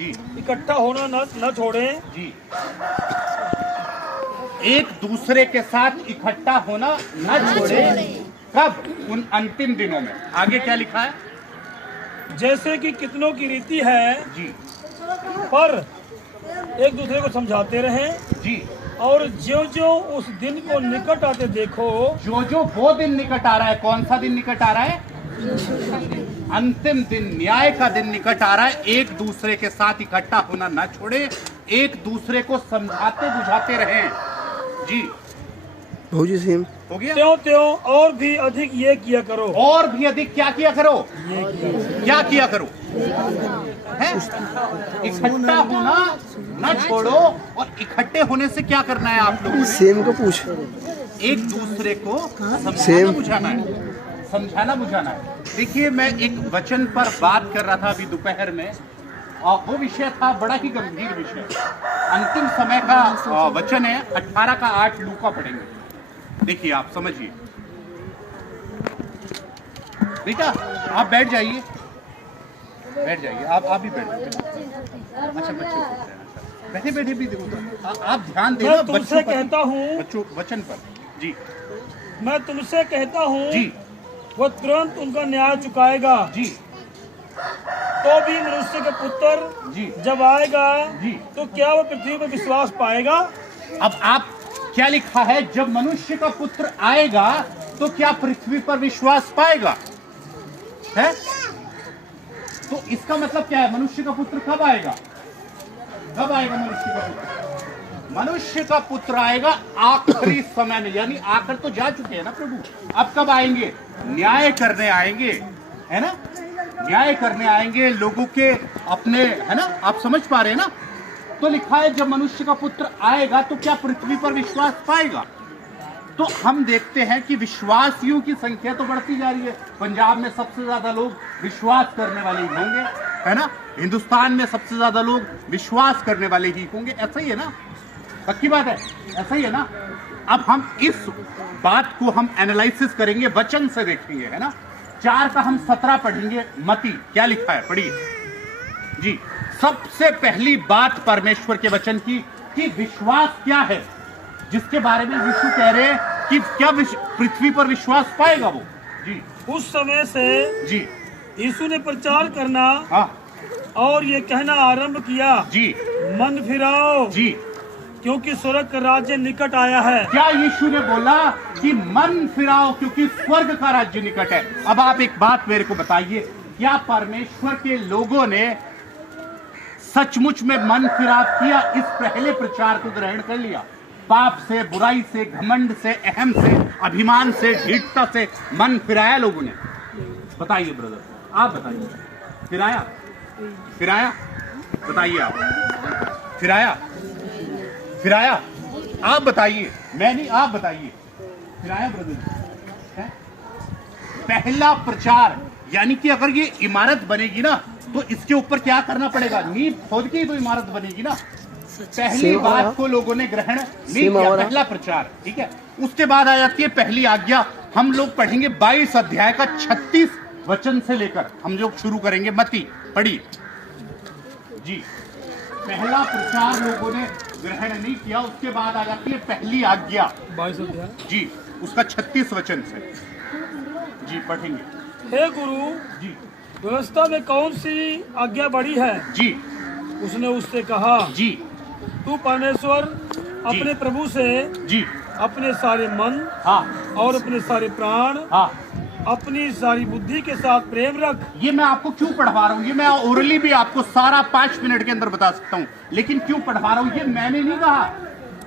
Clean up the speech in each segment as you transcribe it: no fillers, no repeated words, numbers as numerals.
जी, इकट्ठा होना न छोड़ें जी, एक दूसरे के साथ इकट्ठा होना न छोड़े। कब? उन अंतिम दिनों में। आगे क्या लिखा है? जैसे कि कितनों की रीति है, जी, पर एक दूसरे को समझाते रहें, जी, और ज्यों ज्यों उस दिन को निकट आते देखो। जो जो वो दिन निकट आ रहा है, कौन सा दिन निकट आ रहा है? अंतिम दिन, न्याय का दिन निकट आ रहा है। एक दूसरे के साथ इकट्ठा होना ना छोड़े, एक दूसरे को समझाते बुझाते रहें। जी, भौजी सेम हो गया। त्यों त्यों और भी अधिक ये किया करो। और भी अधिक क्या किया करो? क्या किया करो? हैं? इकट्ठा होना ना छोड़ो। और इकट्ठे होने से क्या करना है आप लोगों ने? सेम को पूछ। एक दूसरे को समझाना सेम। बुझाना है, समझाना बुझाना है। देखिए, मैं एक वचन पर बात कर रहा था अभी दोपहर में, और वो विषय था बड़ा ही गंभीर विषय। अंतिम समय का वचन है, 18 का 8 लूका पढ़ेंगे। देखिए, आप समझिए। बेटा, आप बैठ जाइए, बैठ जाइए, आप भी बैठ जाइए। अच्छा, बच्चे बैठे बैठे भी देखो तो आप ध्यान देना मैं तुमसे कहता हूँ, बच्चों वचन पर। जी, मैं तुमसे कहता हूँ, जी, वह तुरंत उनका न्याय चुकाएगा। जी, तो भी मनुष्य के पुत्र जी, जब आएगा, जी। तो क्या वह पृथ्वी पर विश्वास पाएगा? अब आप क्या लिखा है? जब मनुष्य का पुत्र आएगा तो क्या पृथ्वी पर विश्वास पाएगा? है? तो इसका मतलब क्या है? मनुष्य का पुत्र कब आएगा? कब आएगा मनुष्य का पुत्र? मनुष्य का पुत्र आएगा आखिरी समय में, यानी आखिर तो जा चुके हैं ना प्रभु। अब कब आएंगे? न्याय करने आएंगे, है ना? न्याय करने आएंगे लोगों के अपने, है ना? आप समझ पा रहे हैं ना? तो लिखा है जब मनुष्य का पुत्र आएगा तो क्या पृथ्वी पर विश्वास पाएगा? तो हम देखते हैं कि विश्वासियों की संख्या तो बढ़ती जा रही है। पंजाब में सबसे ज्यादा लोग विश्वास करने वाले ही होंगे, है ना? हिंदुस्तान में सबसे ज्यादा लोग विश्वास करने वाले ही होंगे। ऐसा ही है ना? पक्की बात है, ऐसा ही है ना? अब हम इस बात को हम एनालिसिस करेंगे, वचन से देखेंगे, है ना? 4 का हम 17 पढ़ेंगे। मती क्या लिखा है, पढ़िए जी। सबसे पहली बात परमेश्वर के वचन की कि विश्वास क्या है, जिसके बारे में यीशु कह रहे हैं कि क्या पृथ्वी पर विश्वास पाएगा वो। जी, उस समय से जी, यीशु ने प्रचार करना हाँ, और ये कहना आरंभ किया, जी, मन फिराओ, जी। क्योंकि स्वर्ग का राज्य निकट आया है। क्या यीशु ने बोला कि मन फिराओ क्योंकि स्वर्ग का राज्य निकट है? अब आप एक बात मेरे को बताइए, क्या परमेश्वर के लोगों ने सचमुच में मन फिराव किया? इस पहले प्रचार को ग्रहण कर लिया? पाप से, बुराई से, घमंड से, अहम से, अभिमान से, ढीठता से मन फिराया लोगों ने? बताइए ब्रदर, आप बताइए। फिराया? फिराया? बताइए आप। फिराया? फिराया? आप बताइए, मैं नहीं, आप बताइए। फिराया ब्रदर? पहला प्रचार, यानी कि अगर ये इमारत बनेगी ना तो इसके ऊपर क्या करना पड़ेगा? नींव खोद के ही तो इमारत बनेगी ना। पहली बात को लोगों ने ग्रहण नहीं किया, पहला प्रचार, ठीक है। उसके बाद आ जाती है पहली आज्ञा। हम लोग पढ़ेंगे 22 अध्याय का 36 वचन से लेकर हम लोग शुरू करेंगे। मती पढ़िए जी। पहला प्रचार लोगों ने ग्रहण नहीं किया, उसके बाद आ जाती है पहली आज्ञा 22 अध्याय जी, उसका 36 वचन से जी पढ़ेंगे। हे गुरु, जी, व्यवस्था में कौन सी आज्ञा बड़ी है? जी, उसने उससे कहा, जी, तू परमेश्वर अपने प्रभु से जी, अपने सारे मन हाँ, और अपने सारे प्राण, हाँ। अपनी सारी बुद्धि के साथ प्रेम रख। ये मैं आपको क्यों पढ़वा रहा हूँ? ये मैं ओरली भी आपको सारा 5 मिनट के अंदर बता सकता हूँ, लेकिन क्यों पढ़वा रहा हूँ ये मैंने नहीं कहा,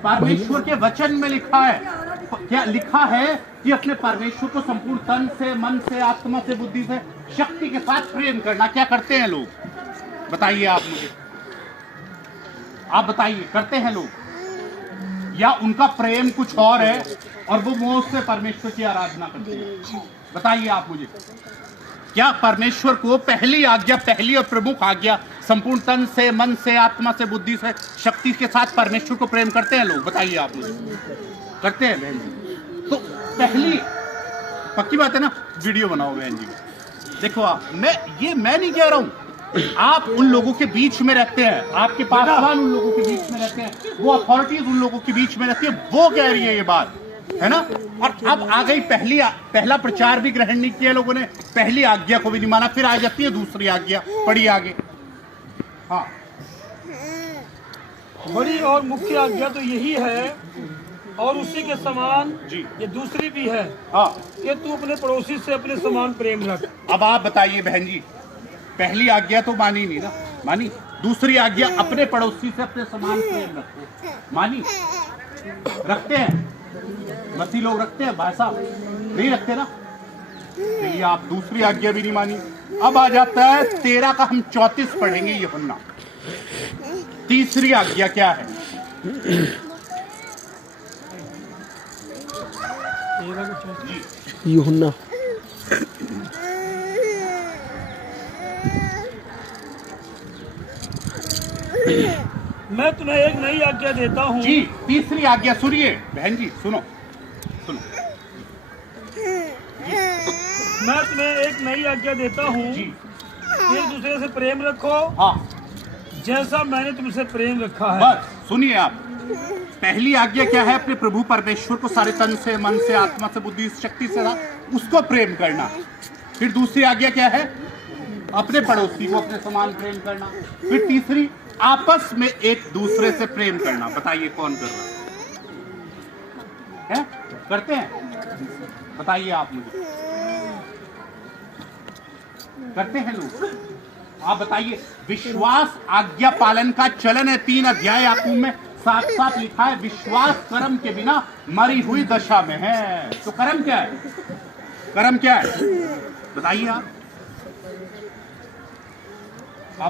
परमेश्वर के वचन में लिखा है। क्या लिखा है कि अपने परमेश्वर को संपूर्ण तन से, मन से, आत्मा से, बुद्धि से, शक्ति के साथ प्रेम करना। क्या करते हैं लोग? बताइए आप मुझे, आप बताइए, करते हैं लोग? या उनका प्रेम कुछ और है और वो मोह से परमेश्वर की आराधना करते हैं? बताइए आप मुझे। क्या परमेश्वर को पहली आज्ञा, पहली और प्रमुख आज्ञा, संपूर्ण तन से, मन से, आत्मा से, बुद्धि से, शक्ति के साथ परमेश्वर को प्रेम करते हैं लोग? बताइए आप मुझे, करते हैं बहन जी? तो पहली, पक्की बात है ना? वीडियो बनाओ बहन जी, देखो आप, मैं नहीं कह रहा हूं, आप उन लोगों के बीच में रहते हैं, आपके पासवान उन लोगों के बीच में रहते हैं, वो अथॉरिटीज उन लोगों के बीच में रहती है, वो कह रही है ये बात, है ना। और अब आ गई पहला प्रचार भी ग्रहण नहीं किया लोगों ने, पहली आज्ञा को भी नहीं माना, फिर आ जाती है दूसरी आज्ञा, पढ़िए आगे। हाँ, बड़ी और मुख्य आज्ञा तो यही है, और उसी के समान जी ये दूसरी भी है हाँ कि तू अपने पड़ोसी से अपने समान प्रेम रख। अब आप बताइए बहन जी, पहली आज्ञा तो मानी नहीं ना, मानी। दूसरी आज्ञा अपने पड़ोसी से अपने समान प्रेम रखो, मानी। रखते हैं मसीह लोग, रखते हैं भाई साहब, नहीं रखते ना। चलिए आप दूसरी आज्ञा भी नहीं मानी। अब आ जाता है 13 का हम 34 पढ़ेंगे यूहन्ना। तीसरी आज्ञा क्या है? यूहन्ना मैं तुम्हें एक नई आज्ञा देता हूँ। जी, तीसरी आज्ञा सुनिए बहन जी, सुनो सुनो। मैं तुम्हें एक नई आज्ञा देता हूँ, जी एक दूसरे से प्रेम रखो हाँ, जैसा मैंने तुमसे प्रेम रखा है। बस सुनिए आप। पहली आज्ञा क्या है? अपने प्रभु परमेश्वर को सारे तन से, मन से, आत्मा से, बुद्धि शक्ति से उसको प्रेम करना। फिर दूसरी आज्ञा क्या है? अपने पड़ोसी को अपने समान प्रेम करना। फिर तीसरी, आपस में एक दूसरे से प्रेम करना। बताइए कौन कर रहा है? करते हैं? बताइए आप मुझे, करते हैं लोग? आप बताइए। विश्वास आज्ञा पालन का चलन है। 3 अध्याय याकूब में साथ साथ लिखा है, विश्वास कर्म के बिना मरी हुई दशा में है। तो कर्म क्या है? कर्म क्या है बताइए आप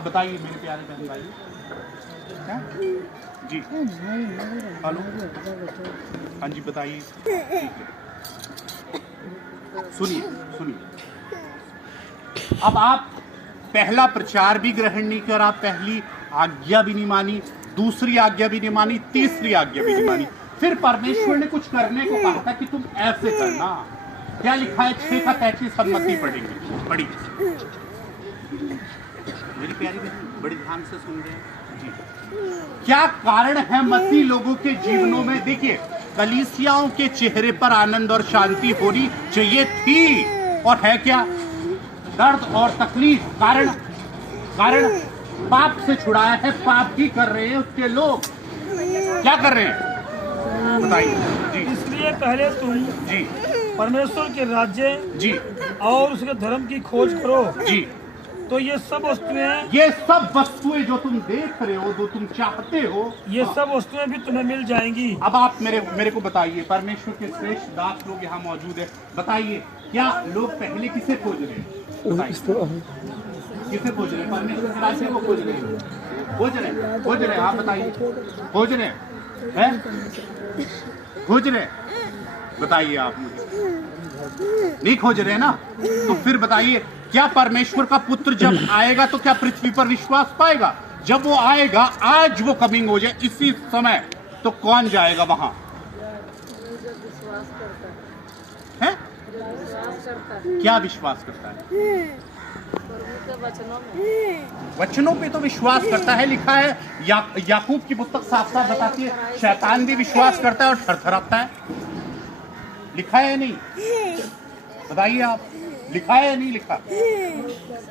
बताइए मेरे प्यारे बहन भाई। क्या? जी हेलो, हाँ जी बताइए। सुनिए सुनिए, अब आप पहला प्रचार भी ग्रहण नहीं करा, पहली आज्ञा भी नहीं मानी, दूसरी आज्ञा भी नहीं मानी, तीसरी आज्ञा भी नहीं मानी। फिर परमेश्वर ने कुछ करने को कहा था कि तुम ऐसे करना। क्या लिखा है? 6 का 33 हम मत्ती पढ़ेंगे, पढ़ी मेरी प्यारी बहन, बड़ी ध्यान से सुन रहे हैं जी। क्या कारण है मसीह लोगों के जीवनों में? देखिए, कलीसियाओं के चेहरे पर आनंद और शांति होनी चाहिए थी, और है क्या? दर्द और तकलीफ। कारण पाप से छुड़ाया है, पाप ही कर रहे हैं उसके लोग। क्या कर रहे हैं बताइए जी। इसलिए पहले तुम जी परमेश्वर के राज्य जी और उसके धर्म की खोज करो, जी। तो ये सब वस्तुएं जो तुम देख रहे हो, जो तुम चाहते हो, ये सब वस्तुएं भी तुम्हें मिल जाएंगी। अब आप मेरे को बताइए, परमेश्वर के श्रेष्ठ दास लोग यहाँ मौजूद है, बताइए क्या लोग पहले किसे खोज रहे हैं? किसे खोज रहे हैं? परमेश्वर के राज्य को खोज रहे हैं, खोज रहे हैं। आप बताइए, खोज रहे हैं? खोज रहे हैं? बताइए आप मुझे। नहीं खोज रहे हैं ना? तो फिर बताइए, क्या परमेश्वर का पुत्र जब आएगा तो क्या पृथ्वी पर विश्वास पाएगा? जब वो आएगा, आज वो कमिंग हो जाए इसी समय, तो कौन जाएगा वहां? है? क्या विश्वास करता है? वचनों पे तो विश्वास करता है। लिखा है, याकूब की पुस्तक साफ साफ बताती है, शैतान भी विश्वास करता है और थरथराता है। लिखा है या नहीं? बताइए आप, लिखा है या नहीं लिखा?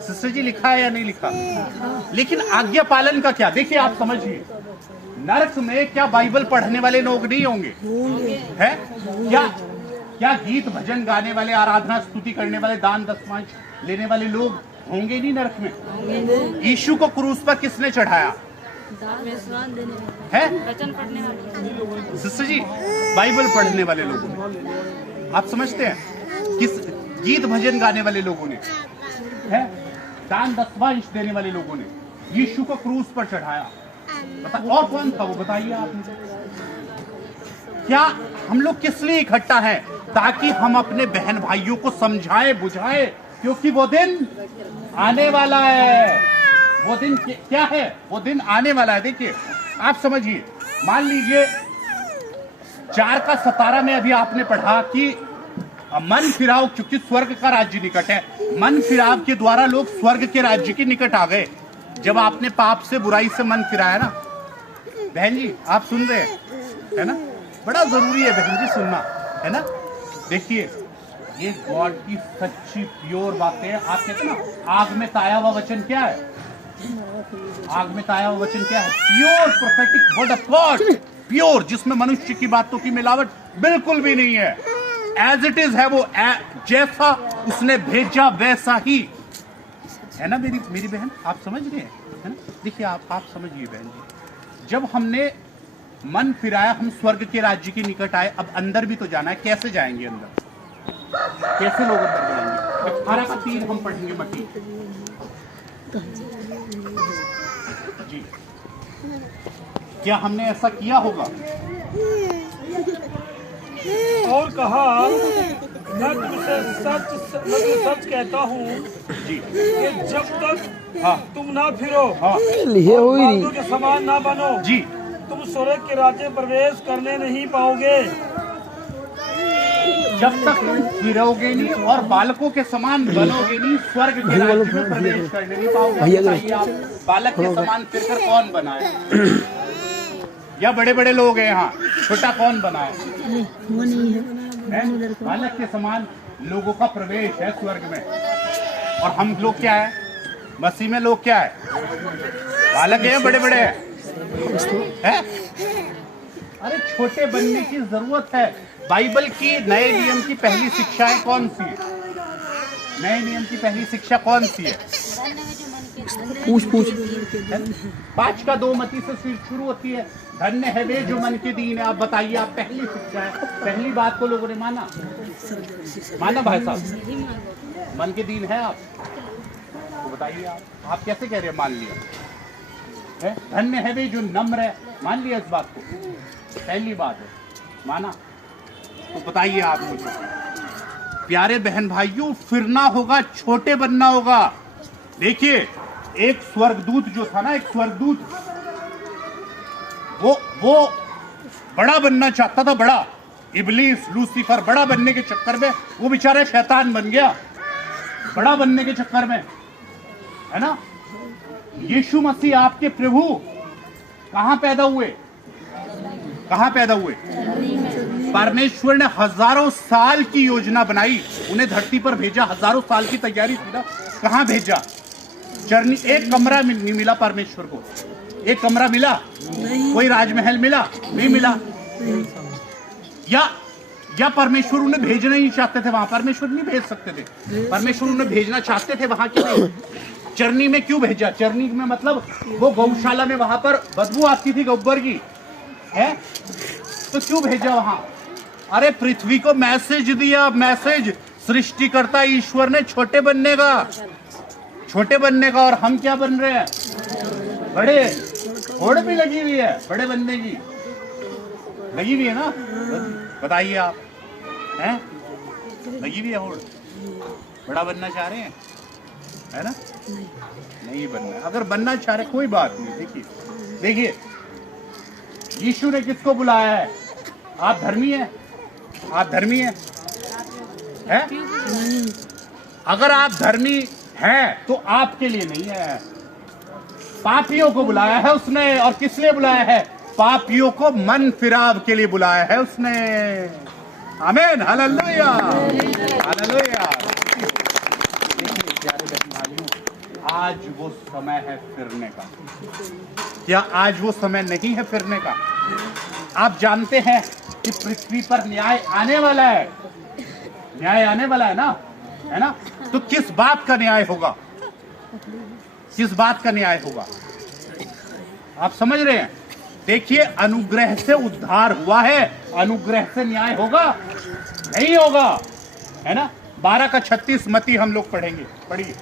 सिस्टर जी, लिखा है या नहीं लिखा? लेकिन आज्ञा पालन का क्या? देखिए आप समझिए, नरक में क्या बाइबल पढ़ने वाले लोग नहीं होंगे? है क्या गीत भजन गाने वाले, आराधना स्तुति करने वाले, दान दशमांश लेने वाले लोग होंगे नहीं नरक में? यीशु को क्रूस पर किसने चढ़ाया है? वचन पढ़ने वाले, सिस्टर जी, बाइबल पढ़ने वाले लोगों ने। आप समझते हैं? किस गीत भजन गाने वाले लोगों ने, है दान दशमांश देने वाले लोगों ने यीशु को क्रूस पर चढ़ाया। और कौन था वो? बताइए आप मुझे। क्या हम लोग किस लिए इकट्ठा हैं? ताकि हम अपने बहन भाइयों को समझाएं, बुझाएं, क्योंकि वो दिन आने वाला है। वो दिन क्या है? वो दिन आने वाला है। देखिए आप समझिए, मान लीजिए 4 का 17 में अभी आपने पढ़ा कि मन फिराव, क्योंकि स्वर्ग का राज्य निकट है। मन फिराव के द्वारा लोग स्वर्ग के राज्य के निकट आ गए। जब आपने पाप से बुराई से मन फिराया ना, बहन जी आप सुन रहे हैं, है ना, बड़ा जरूरी है बहन जी सुनना, है ना। देखिए ये गॉड की सच्ची प्योर बातें हैं। आप कहते ना आग में ताया हुआ वचन क्या है, आग में ताया हुआ वचन क्या है, pure prophetic word of God, pure, जिसमें मनुष्य की बातों की मिलावट बिल्कुल भी नहीं है। एज इट इज है वो, जैसा उसने भेजा वैसा ही, है ना मेरी बहन, आप समझ रहे हैं, है ना। देखिए आप समझिए बहन जी, जब हमने मन फिराया हम स्वर्ग के राज्य के निकट आए। अब अंदर भी तो जाना है, कैसे जाएंगे अंदर, कैसे लोग अंदर जाएंगे। 18:3 हम पढ़ेंगे मत्ती जी। क्या हमने ऐसा किया होगा? और कहा मैं तुमसे सच कहता हूँ जी कि जब तक हाँ तुम ना फिरो हाँ लिखे और हुई बालकों के समान ना बनो, जी, तुम स्वर्ग के राज्य में प्रवेश करने नहीं पाओगे। जब तक तुम फिरोगे नहीं और बालकों के समान बनोगे नहीं, स्वर्ग के राज्य में प्रवेश करने नहीं पाओगे। बताइए आप, बालक के समान फिरकर कौन बना है? या बड़े बड़े लोग हैं यहाँ, छोटा कौन बना है? वो नहीं है। बालक के समान लोगों का प्रवेश है स्वर्ग में। और हम लोग क्या है, मसीह में लोग क्या है, बालक हैं, बड़े बड़े हैं। अरे छोटे बनने की जरूरत है। बाइबल की नए नियम की पहली शिक्षाएं कौन सी है? नए नियम की पहली शिक्षा कौन सी है? पूछ 5:2 मत्ती से शुरू होती है, धन्य है वे जो मन के दीन है। आप बताइए, आप पहली शिक्षा है, पहली बात को लोगों ने माना भाई साहब, मन के दीन है आप, तो बताइए आप कैसे कह रहे हैं मान लिया है? धन्य है वे जो नम्र है, मान लिया इस बात को, पहली बात है माना। तो बताइए आप मुझे प्यारे बहन भाइयों, फिरना होगा, छोटे बनना होगा। देखिए एक स्वर्गदूत जो था ना, एक स्वर्गदूत वो बड़ा बनना चाहता था, बड़ा, इब्लीस लूसीफर, बड़ा बनने के चक्कर में वो बेचारा शैतान बन गया, बड़ा बनने के चक्कर में, है ना। यीशु मसीह आपके प्रभु कहां पैदा हुए? कहां पैदा हुए? परमेश्वर ने हजारों साल की योजना बनाई, उन्हें धरती पर भेजा, हजारों साल की तैयारी की ना। कहां भेजा? चरनी, एक कमरा नहीं मिला परमेश्वर को, एक कमरा मिला? कोई राजमहल मिला? नहीं मिला। या परमेश्वर उन्हें भेजना ही चाहते थे वहां? परमेश्वर नहीं भेज सकते थे, परमेश्वर उन्हें भेजना चाहते थे वहां की नहीं। चरनी में क्यों भेजा? चरनी में मतलब वो गौशाला में, वहां पर बदबू आती थी गोबर की, है, तो क्यों भेजा वहां? अरे पृथ्वी को मैसेज दिया, मैसेज सृष्टिकर्ता ईश्वर ने छोटे बनने का, छोटे बनने का। और हम क्या बन रहे हैं? बड़े। होड़ भी लगी हुई है बड़े बनने की, लगी हुई है ना। बताइए आप, हैं? लगी हुई है होड़? बड़ा बनना चाह रहे हैं, है ना? नहीं बनना है। अगर बनना चाह रहे कोई बात नहीं। देखिए यीशु ने किसको बुलाया है? आप धर्मी हैं, आप धर्मी हैं, है? अगर आप धर्मी हैं तो आपके लिए नहीं है, पापियों को बुलाया है उसने। और किस लिए बुलाया है? पापियों को मन फिराव के लिए बुलाया है उसने। आमीन, हालेलुया, हालेलुया। देखिए प्यारे बहन भाइयों, आज वो समय है फिरने का। क्या आज वो समय नहीं है फिरने का? आप जानते हैं कि पृथ्वी पर न्याय आने वाला है, न्याय आने वाला है ना, है ना। तो किस बात का न्याय होगा? किस बात का न्याय होगा? आप समझ रहे हैं? देखिए अनुग्रह से उद्धार हुआ है, अनुग्रह से न्याय होगा? नहीं होगा, है ना। 12:36 मत्ती हम लोग पढ़ेंगे, पढ़िए।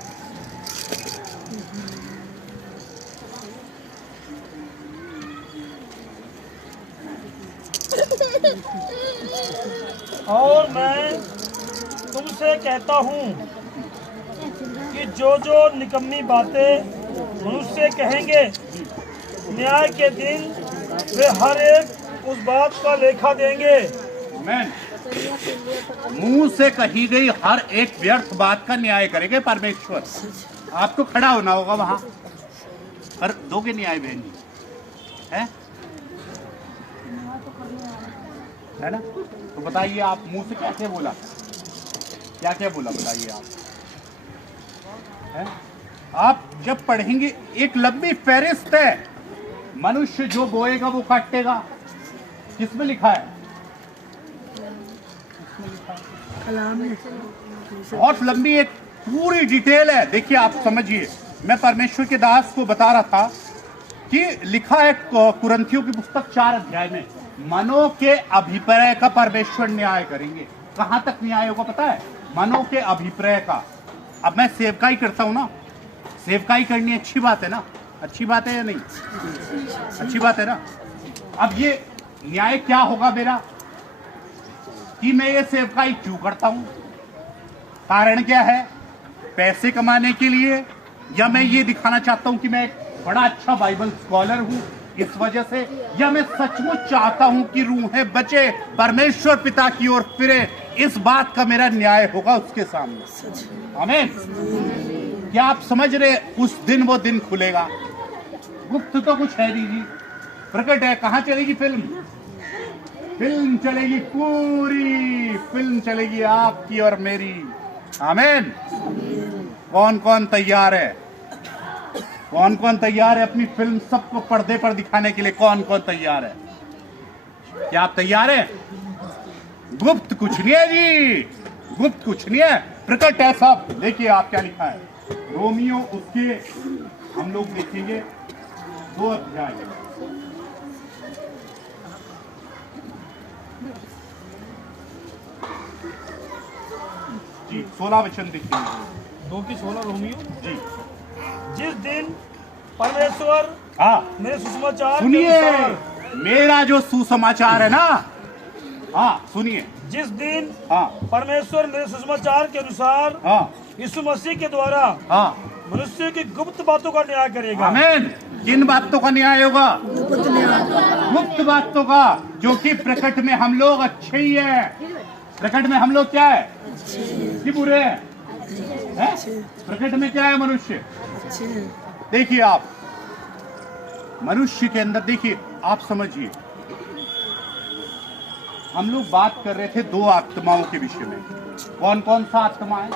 और मैं तुमसे कहता हूँ कि जो निकम्मी बातें मनुष्य कहेंगे, न्याय के दिन वे हर एक उस बात का लेखा देंगे। आमीन। मुंह से कही गई हर एक व्यर्थ बात का न्याय करेंगे परमेश्वर। आपको खड़ा होना होगा वहां, पर दोगे न्याय बहन जी, है ना? तो बताइए आप मुंह से कैसे बोला, क्या क्या बोला बताइए आप, है? आप जब पढ़ेंगे एक लंबी फहरिस्त है, मनुष्य जो बोएगा वो काटेगा। किसमें लिखा है? कलाम में बहुत लंबी एक पूरी डिटेल है। देखिए आप समझिए, मैं परमेश्वर के दास को बता रहा था कि लिखा है कुरिन्थियों की पुस्तक 4 अध्याय में, मनो के अभिप्राय का परमेश्वर न्याय करेंगे। कहां तक न्याय होगा पता है? मनो के अभिप्राय का। अब मैं सेवकाई करता हूं ना, सेवकाई करनी अच्छी बात है ना, अच्छी बात है या नहीं? अच्छी बात है ना। अब ये न्याय क्या होगा मेरा कि मैं ये सेवकाई क्यों करता हूं? कारण क्या है? पैसे कमाने के लिए, या मैं ये दिखाना चाहता हूं कि मैं एक बड़ा अच्छा बाइबल स्कॉलर हूं इस वजह से, या मैं सचमुच चाहता हूं कि रूहें बचे, परमेश्वर पिता की ओर फिरे? इस बात का मेरा न्याय होगा उसके सामने। आमीन। क्या आप समझ रहे? उस दिन वो दिन खुलेगा। गुप्त तो कुछ है नहीं जी, प्रकट है। कहां चलेगी फिल्म? फिल्म चलेगी, पूरी फिल्म चलेगी आपकी और मेरी। आमीन। कौन कौन तैयार है? कौन कौन तैयार है अपनी फिल्म सबको पर्दे पर दिखाने के लिए? कौन कौन तैयार है? क्या आप तैयार हैं? गुप्त कुछ नहीं है जी, गुप्त कुछ नहीं है, प्रकट है सब। देखिए आप क्या लिखा है, रोमियो उसके हम लोग देखेंगे 2 अध्याय, जी 16 वचन देखेंगे। 2 की 16 रोमियो। जी जिस दिन परमेश्वर हाँ मेरे सुसमाचार के सुनिए, अनुसार, मेरा जो सुसमाचार है ना, हाँ सुनिए, जिस दिन हाँ परमेश्वर मेरे सुसमाचार के अनुसार हाँ यीशु मसीह के द्वारा हाँ, मनुष्य की गुप्त बातों का न्याय करेगा। आमीन। किन बातों का न्याय होगा? गुप्त बातों का, जो कि प्रकट में हम लोग अच्छे ही हैं। प्रकट में हम लोग क्या है कि बुरे हैं? प्रकट में क्या है मनुष्य? देखिए आप मनुष्य के अंदर, देखिए आप समझिए, हम लोग बात कर रहे थे 2 आत्माओं के विषय में। कौन कौन सा आत्मा है?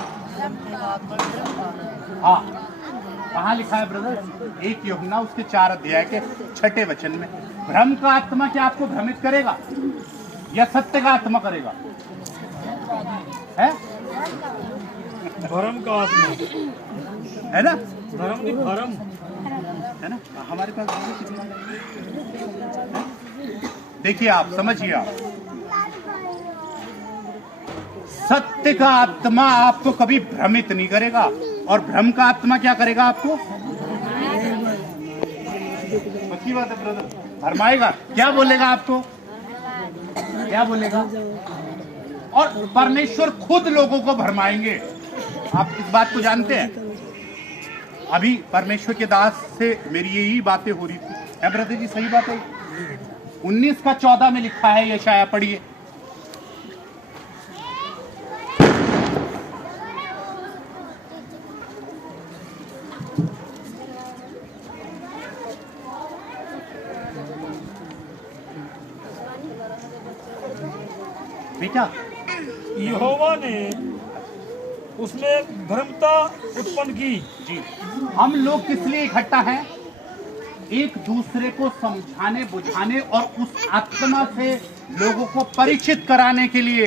हाँ, कहाँ लिखा है ब्रदर? 1 यूहन्ना उसके 4 अध्याय के 6 वचन में। भ्रम का आत्मा क्या आपको भ्रमित करेगा या सत्य का आत्मा करेगा? है भरम का आत्मा है ना? धर्म नहीं भरम है ना? हमारे पास कितना? देखिए आप समझिए, आप सत्य का आत्मा आपको कभी भ्रमित नहीं करेगा, और भ्रम का आत्मा क्या करेगा आपको? अच्छी बात है ब्रदर, भरमाएगा। क्या बोलेगा आपको? क्या बोलेगा? और परमेश्वर खुद लोगों को भरमाएंगे। आप इस बात को जानते हैं? अभी परमेश्वर के दास से मेरी यही बातें हो रही थी, है ब्रदर जी? सही बात है। 19 का 14 में लिखा है, ये शायद पढ़िए। बेटा, यहोवा ने उसमें भ्रमता उत्पन्न की। जी, हम लोग किस लिए इकट्ठा हैं? एक दूसरे को समझाने बुझाने और उस आत्मा से लोगों को परिचित कराने के लिए,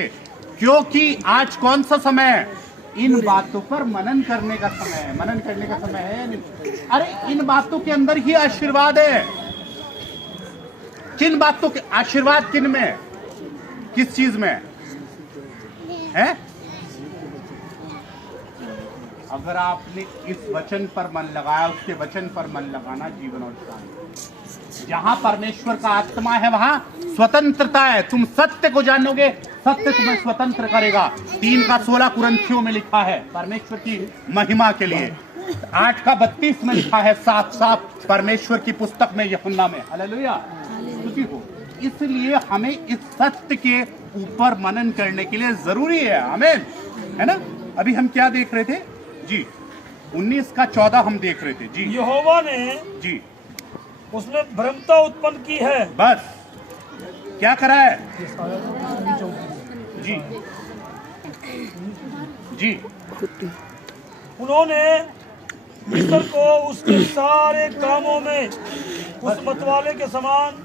क्योंकि आज कौन सा समय है? इन बातों पर मनन करने का समय है। मनन करने का समय है। अरे इन बातों के अंदर ही आशीर्वाद है। किन बातों के आशीर्वाद? किन में? किस चीज में है? अगर आपने इस वचन पर मन लगाया, उसके वचन पर मन लगाना जीवन और शांति। जहां परमेश्वर का आत्मा है वहां स्वतंत्रता है। तुम सत्य को जानोगे, सत्य तुम्हें स्वतंत्र करेगा। 3 का 16 कुरिन्थियों में लिखा है परमेश्वर की महिमा के लिए। 8 का 32 में लिखा है साफ साफ परमेश्वर की पुस्तक में, यूहन्ना में। हालेलुया, स्तुति हो। इसलिए हमें इस सत्य के ऊपर मनन करने के लिए जरूरी है। आमीन, है ना? अभी हम क्या देख रहे थे जी? 19 का 14 हम देख रहे थे जी। यहोवा ने जी उसमें भ्रमता उत्पन्न की है। बस क्या करा है? जी जी उन्होंने मिस्र को उसके सारे कामों में उस मतवाले के समान